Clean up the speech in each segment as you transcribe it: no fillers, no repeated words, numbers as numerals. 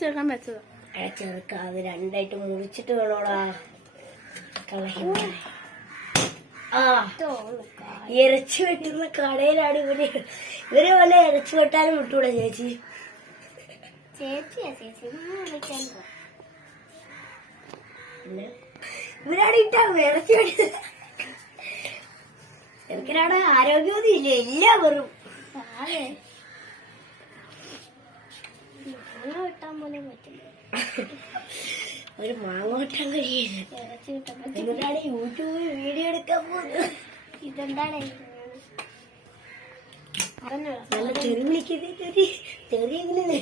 ചേർക്കാൻ വെച്ചത് ചേർക്കാം. അത് രണ്ടായിട്ട് മുറിച്ചിട്ട് വേണോടാ കളയാൻ. ആ ഇറച്ചി വെട്ടുന്ന കടയിലാണ് ഇവര് വല്ല ഇറച്ചി വെട്ടാനും വിട്ടൂടെ ചേച്ചി? പിന്നെ ഇവരാണ് ഇട്ടാ ഇറച്ചി വെട്ടുന്നത്. എനിക്കവിടെ ആരോഗ്യമൊന്നും ഇല്ല, എല്ലാം വെറും വെട്ടാൻ പോലും പറ്റില്ല. ഒരു മാങ്ങ വെട്ടാൻ കഴിയില്ല. എന്നിട്ടാണ് യൂട്യൂബിൽ വീഡിയോ എടുക്കാൻ പോകുന്നത്. ഇതെന്താണ് നല്ല തെറി വിളിക്കുന്നത്.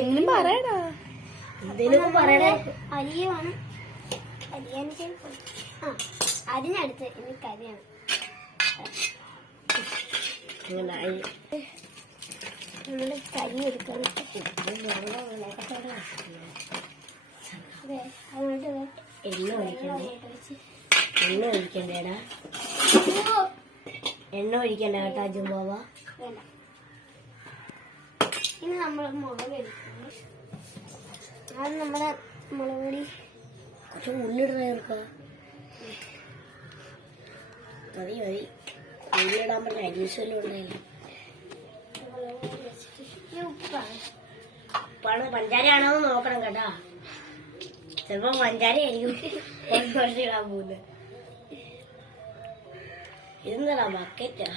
എങ്കിലും പറയടാ, എന്തേലും പറയണേ. അരിയാണ് അരിയാനിക്ക്. ആ അരിഞ്ഞടുത്ത് എനിക്ക് അരിയാണ്. നമ്മള് കരി എടുക്കാൻ എണ്ണ ഒഴിക്കണ്ടേടാ, എണ്ണ ഒഴിക്കണ്ട കേട്ടാ ജുമ്മാവ. ഇനി നമ്മള് മുളക് എടുക്കണം. അത് നമ്മുടെ മുളക് പൊടി പക്ഷെ ഉള്ളിടുന്ന ചേർക്ക മതി മതി. ഉള്ളിടാൻ പറ്റുന്ന അരീശലും ഉണ്ടായില്ല. ഉപ്പാണ് പഞ്ചാരയാണോ നോക്കണം കേട്ടാ. ചിലപ്പോ പഞ്ചാര ആയിരിക്കും ഇടാൻ പോകുന്നത്. ഇതെന്താ ബക്കറ്റാ?